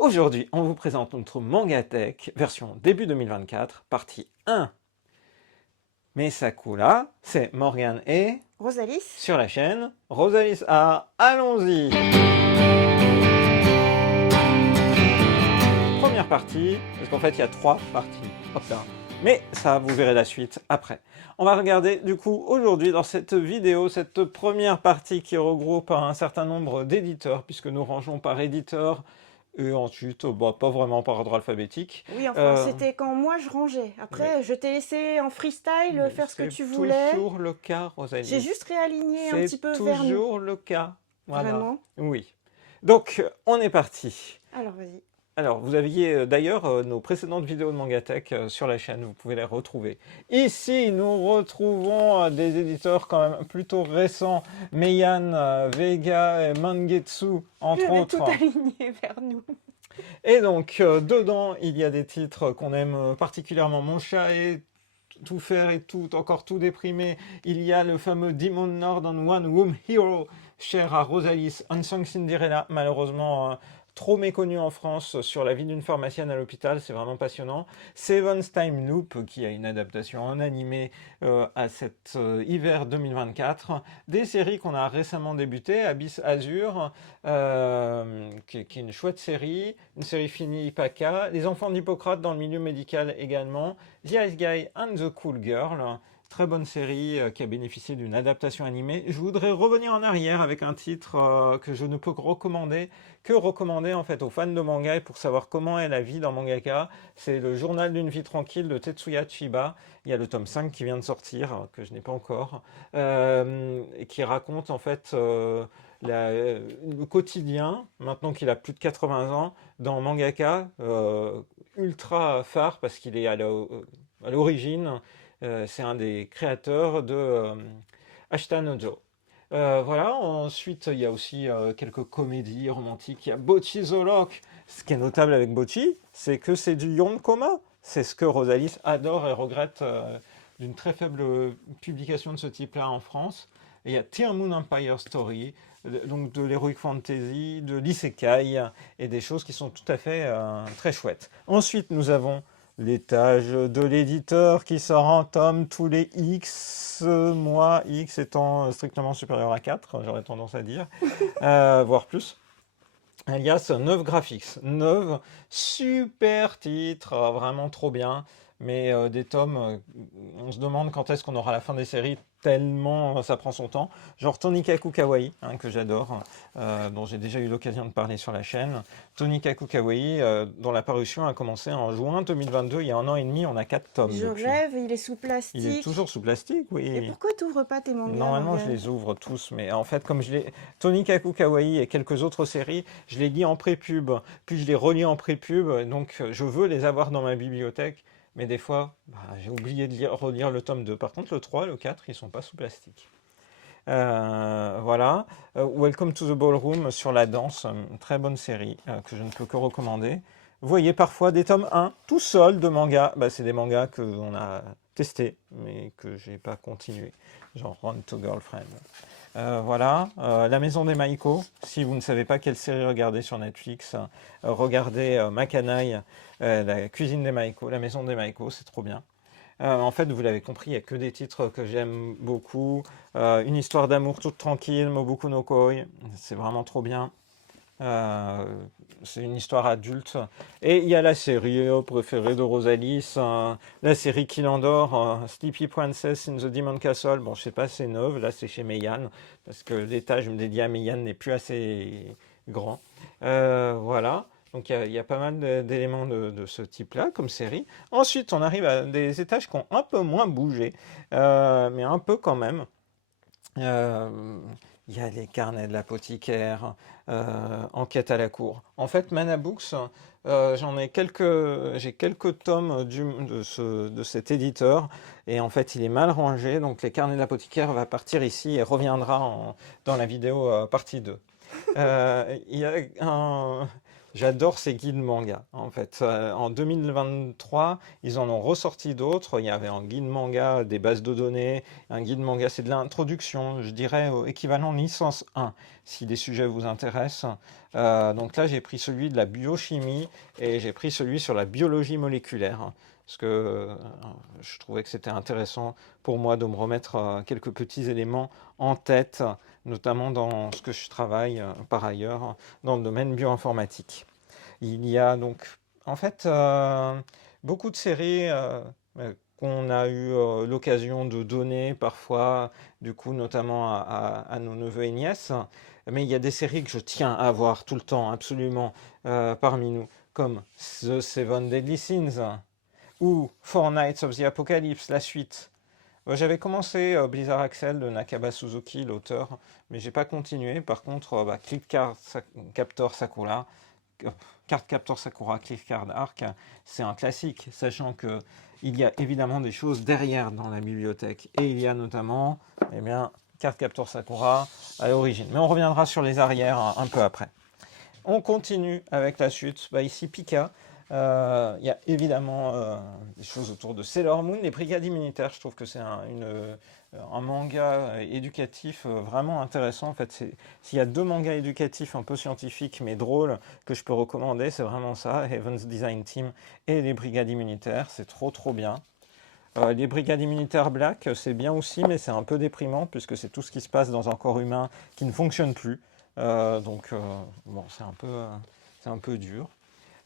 Aujourd'hui, on vous présente notre Mangatech version début 2024, partie 1. Mesakura, c'est Morgane et Rosalis. sur la chaîne Rosalis A. Allons-y. Première partie, parce qu'en fait il y a 3 parties. Hop là. Mais ça, vous verrez la suite après. On va regarder du coup aujourd'hui dans cette vidéo, cette première partie qui regroupe un certain nombre d'éditeurs, puisque nous rangeons par éditeur, et ensuite, pas vraiment par ordre alphabétique. Oui, enfin, c'était quand moi je rangeais. Après, Oui. je t'ai laissé en freestyle Mais faire ce que c'est tu voulais. toujours le cas, J'ai Rosalie. juste réaligné un C'est petit peu vers nous. toujours le cas. Voilà. Vraiment. Oui. Donc, on est parti. Alors, vas-y. Alors, vous aviez d'ailleurs nos précédentes vidéos de Mangatech sur la chaîne, vous pouvez les retrouver. Ici, nous retrouvons des éditeurs quand même plutôt récents, Meian, Vega et Mangetsu, entre J'avais autres. tout aligné vers nous. Et donc, dedans, il y a des titres qu'on aime particulièrement. Mon chat est tout faire et tout, encore tout déprimé. Il y a le fameux Demon Nord en One Room Hero, cher à Rosalis, Unsung Cinderella, malheureusement trop méconnu en France, sur la vie d'une pharmacienne à l'hôpital, c'est vraiment passionnant. Seven's Time Loop, qui a une adaptation en animé à cet hiver 2024. Des séries qu'on a récemment débutées, Abyss Azure, qui est une chouette série, une série finie Ipaka, Les Enfants d'Hippocrate dans le milieu médical également, The Ice Guy and the Cool Girl, très bonne série qui a bénéficié d'une adaptation animée. Je voudrais revenir en arrière avec un titre que je ne peux que recommander en fait aux fans de manga et pour savoir comment est la vie d'un mangaka. C'est le journal d'une vie tranquille de Tetsuya Chiba. Il y a le tome 5 qui vient de sortir, que je n'ai pas encore, et qui raconte en fait le quotidien, maintenant qu'il a plus de 80 ans, dans mangaka, ultra phare parce qu'il est à l'origine, c'est un des créateurs de Ashita no Joe. Voilà, ensuite il y a aussi quelques comédies romantiques. Il y a Bocchi the Rock. Ce qui est notable avec Bocchi, c'est que c'est du Yonkoma. C'est ce que Rosalis adore et regrette d'une très faible publication de ce type-là en France. Et il y a Tear Moon Empire Story, donc de l'heroic fantasy, de l'isekai et des choses qui sont tout à fait très chouettes. Ensuite, nous avons l'étage de l'éditeur qui sort en tome tous les X mois, X étant strictement supérieur à 4, j'aurais tendance à dire, voire plus. Alias 9 Graphics. 9 super titres, vraiment trop bien. Mais des tomes, on se demande quand est-ce qu'on aura la fin des séries, tellement ça prend son temps. Genre Tonikaku Kawaii, que j'adore, dont j'ai déjà eu l'occasion de parler sur la chaîne. Tonikaku Kawaii, dont la parution a commencé en juin 2022, il y a 1 an et demi, on a 4 tomes Je depuis. rêve, il est sous Il est plastique. toujours sous plastique, Et oui. pourquoi t'ouvres pas tes mangas, Normalement, je Morgane? les ouvre tous, mais en fait, comme je les... Tonikaku Kawaii et quelques autres séries, je les lis en pré-pub, puis je les relis en pré-pub, donc je veux les avoir dans ma bibliothèque, mais des fois, j'ai oublié de relire le tome 2. Par contre, le 3, le 4, ils sont pas sous plastique. Voilà. Welcome to the Ballroom sur la danse, une très bonne série que je ne peux que recommander. Vous voyez parfois des tomes 1 tout seuls de mangas. C'est des mangas qu'on a testés, mais que j'ai pas continué. Genre Run to Girlfriend. Voilà, La Maison des Maïko. Si vous ne savez pas quelle série regarder sur Netflix, regardez Makanai, La Cuisine des Maïko, La Maison des Maïko, c'est trop bien. En fait, vous l'avez compris, il n'y a que des titres que j'aime beaucoup. Une histoire d'amour toute tranquille, Mobuku no Koi, c'est vraiment trop bien. C'est une histoire adulte. Et il y a la série préférée de Rosalis, la série Kill Andor, Sleepy Princess in the Demon Castle. Bon, je sais pas, c'est neuf, là c'est chez Meian, parce que l'étage dédié à Meian n'est plus assez grand. Voilà. Donc il y a pas mal d'éléments de ce type-là comme série. Ensuite, on arrive à des étages qui ont un peu moins bougé, mais un peu quand même. Il y a les carnets de l'apothicaire, enquête à la cour. En fait, Manabooks, j'ai quelques tomes de cet éditeur, et en fait, il est mal rangé, donc les carnets de l'apothicaire va partir ici et reviendra dans la vidéo partie 2. Il y a J'adore ces guides manga, en fait. En 2023, ils en ont ressorti d'autres. Il y avait un guide manga des bases de données, un guide manga, c'est de l'introduction, je dirais, équivalent licence 1, si les sujets vous intéressent. Donc là, j'ai pris celui de la biochimie et j'ai pris celui sur la biologie moléculaire, hein, parce que je trouvais que c'était intéressant pour moi de me remettre quelques petits éléments en tête, notamment dans ce que je travaille par ailleurs dans le domaine bioinformatique. Il y a donc en fait beaucoup de séries qu'on a eu l'occasion de donner parfois, du coup notamment à nos neveux et nièces, mais il y a des séries que je tiens à voir tout le temps, absolument, parmi nous, comme The Seven Deadly Sins ou Four Nights of the Apocalypse, la suite. J'avais commencé Blizzard Axel de Nakaba Suzuki, l'auteur, mais j'ai pas continué. Par contre, Click Captor Sakura, Card Captor Sakura Click Card Arc, c'est un classique, sachant que il y a évidemment des choses derrière dans la bibliothèque. Et il y a notamment, eh bien, Card Captor Sakura à l'origine. Mais on reviendra sur les arrières un peu après. On continue avec la suite. Ici, Pika. Il y a évidemment des choses autour de Sailor Moon, les brigades immunitaires. Je trouve que c'est un manga éducatif vraiment intéressant. En fait, s'il y a deux mangas éducatifs un peu scientifiques mais drôles que je peux recommander, c'est vraiment ça, Heaven's Design Team et les brigades immunitaires. C'est trop trop bien. Les brigades immunitaires Black, c'est bien aussi, mais c'est un peu déprimant puisque c'est tout ce qui se passe dans un corps humain qui ne fonctionne plus. Bon, c'est un peu dur.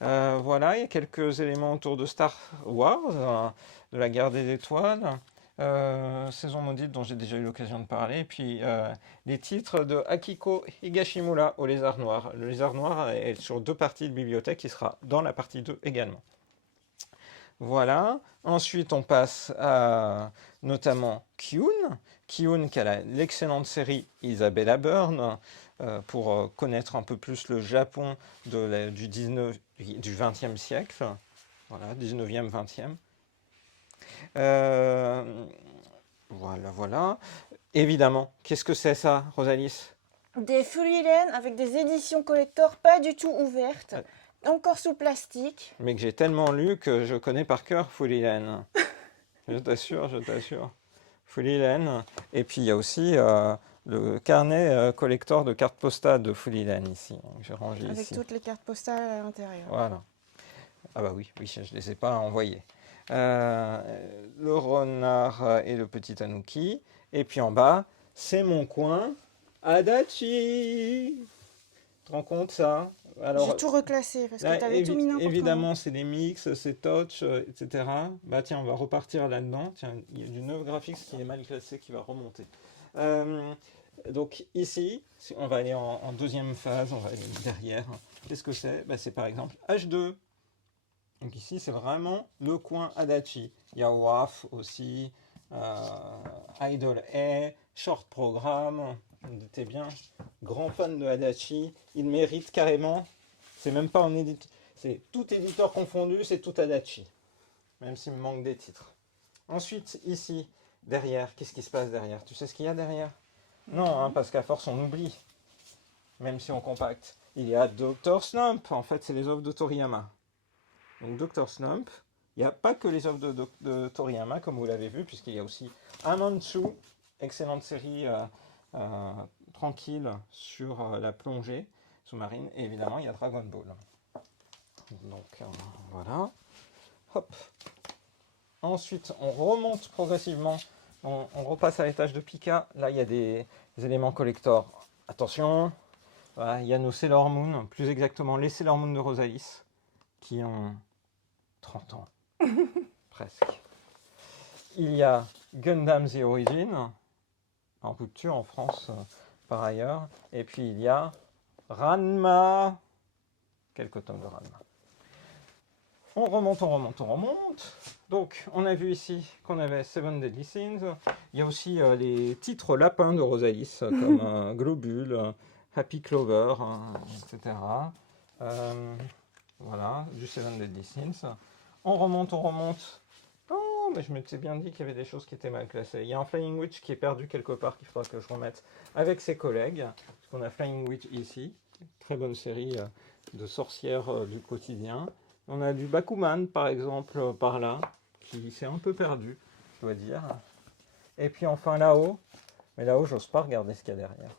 Voilà, il y a quelques éléments autour de Star Wars, de la guerre des étoiles, saison maudite dont j'ai déjà eu l'occasion de parler, et puis les titres de Akiko Higashimura au Lézard Noir. Le Lézard Noir est sur deux parties de bibliothèque, qui sera dans la partie 2 également. Voilà. Ensuite, on passe à notamment Kyun. Kyun qui a l'excellente série Isabella Burn pour connaître un peu plus le Japon du 20e siècle. Voilà, 19e, 20e. Voilà, voilà. Évidemment, qu'est-ce que c'est ça, Rosalis? Des Fuliren avec des éditions collector pas du tout ouvertes, encore sous plastique. Mais que j'ai tellement lu que je connais par cœur Fuliren. Je t'assure, je t'assure. Fuliren. Et puis il y a aussi le carnet collector de cartes postales de Fuliren ici, que j'ai rangé Avec ici. toutes les cartes postales à l'intérieur. Voilà. Ah bah oui, oui, je ne les ai pas envoyés. Le renard et le petit tanuki. Et puis en bas, c'est mon coin. Adachi. Tu te rends compte ça? J'ai tout reclassé parce que là, tu avais tout mis n'importe évidemment, c'est des mix, c'est touch, etc. Bah tiens, on va repartir là-dedans. Tiens, il y a du neuf graphics qui est mal classé qui va remonter. Donc ici, on va aller en deuxième phase, on va aller derrière. Qu'est-ce que c'est? C'est par exemple H2. Donc ici, c'est vraiment le coin Adachi. Il y a WAF aussi, Idol A, Short Programme. On était bien grand fan de Adachi. Il mérite carrément. C'est même pas un éditeur. C'est tout éditeur confondu, c'est tout Adachi. Même s'il me manque des titres. Ensuite, ici, derrière, qu'est-ce qui se passe derrière? Tu sais ce qu'il y a derrière? Non, parce qu'à force, on oublie. Même si on compacte. Il y a Dr. Slump. En fait, c'est les œuvres de Toriyama. Donc Dr. Slump, il n'y a pas que les œuvres de Toriyama, comme vous l'avez vu, puisqu'il y a aussi Amanchu, excellente série tranquille sur la plongée sous-marine, et évidemment il y a Dragon Ball. Donc voilà. Hop. Ensuite, on remonte progressivement, on repasse à l'étage de Pika. Là, il y a des éléments collector. Attention, voilà, il y a nos Sailor Moon, plus exactement les Sailor Moon de Rosalis, qui ont 30 ans, presque. Il y a Gundam The Origin, en rupture en France par ailleurs. Et puis il y a Ranma, quelques tomes de Ranma. On remonte, on remonte, on remonte. Donc on a vu ici qu'on avait Seven Deadly Sins. Il y a aussi les titres lapins de Rosalis, comme Globule, Happy Clover, etc. Voilà, du Seven Deadly Sins. On remonte, on remonte. Oh, mais je m'étais bien dit qu'il y avait des choses qui étaient mal classées. Il y a un Flying Witch qui est perdu quelque part, qu'il faudra que je remette avec ses collègues. Parce qu'on a Flying Witch ici. Très bonne série de sorcières du quotidien. On a du Bakuman, par exemple, par là, qui s'est un peu perdu, je dois dire. Et puis enfin là-haut, mais là-haut, j'ose pas regarder ce qu'il y a derrière.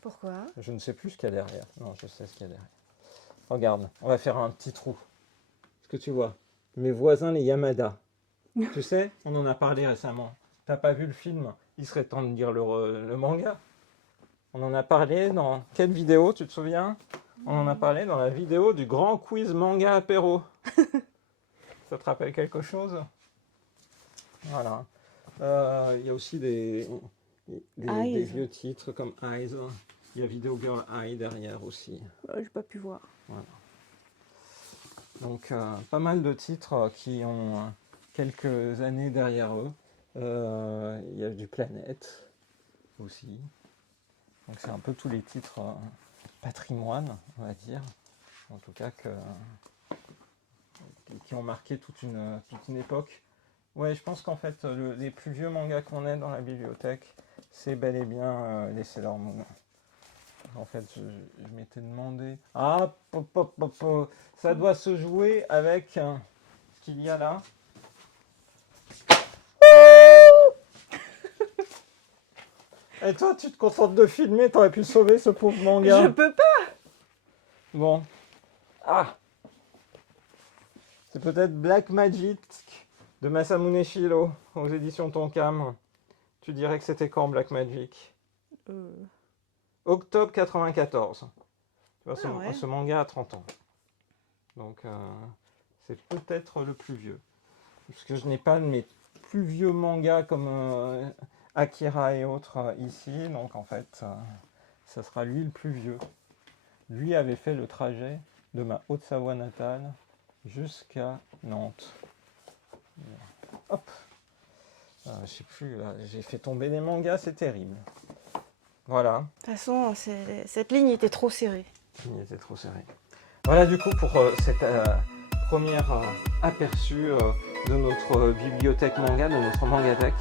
Pourquoi? Je ne sais plus ce qu'il y a derrière. Non, je sais ce qu'il y a derrière. Regarde, on va faire un petit trou. Est-ce que tu vois? Mes voisins, les Yamada. Tu sais, on en a parlé récemment. T'as pas vu le film? Il serait temps de lire le manga. On en a parlé dans quelle vidéo, tu te souviens? On en a parlé dans la vidéo du grand quiz manga apéro. Ça te rappelle quelque chose? Voilà. Il y a aussi des vieux titres comme Eyes. Il y a Video Girl Eye derrière aussi. J'ai pas pu voir. Voilà. Donc pas mal de titres qui ont quelques années derrière eux. Il y a du Planète aussi. Donc c'est un peu tous les titres patrimoine, on va dire. En tout cas qui ont marqué toute une époque. Ouais, je pense qu'en fait les plus vieux mangas qu'on ait dans la bibliothèque, c'est bel et bien les Sailor Moon. En fait, je m'étais demandé... Ah, ça doit se jouer avec ce qu'il y a là. Et toi, tu te contentes de filmer, t'aurais pu sauver ce pauvre manga. Je peux pas. Bon. Ah. C'est peut-être Black Magic de Masamune Shirow aux éditions Tonkam. Tu dirais que c'était quand Black Magic? Octobre 94. Tu vois, ouais. ce manga a 30 ans. Donc, c'est peut-être le plus vieux. Parce que je n'ai pas de mes plus vieux mangas comme Akira et autres ici. Donc, en fait, ça sera lui le plus vieux. Lui avait fait le trajet de ma Haute-Savoie natale jusqu'à Nantes. Hop. Je sais plus, là, j'ai fait tomber des mangas, c'est terrible. Voilà. De toute façon, cette ligne était trop serrée. Il était trop serré. Voilà du coup pour cette première aperçu de notre bibliothèque manga, de notre mangatech.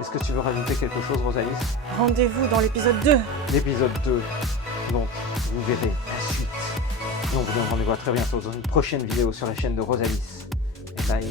Est-ce que tu veux rajouter quelque chose, Rosalie? Rendez-vous dans l'épisode 2. L'épisode 2. Donc vous verrez la suite. Et on vous donne rendez-vous à très bientôt dans une prochaine vidéo sur la chaîne de Rosalie. Bye.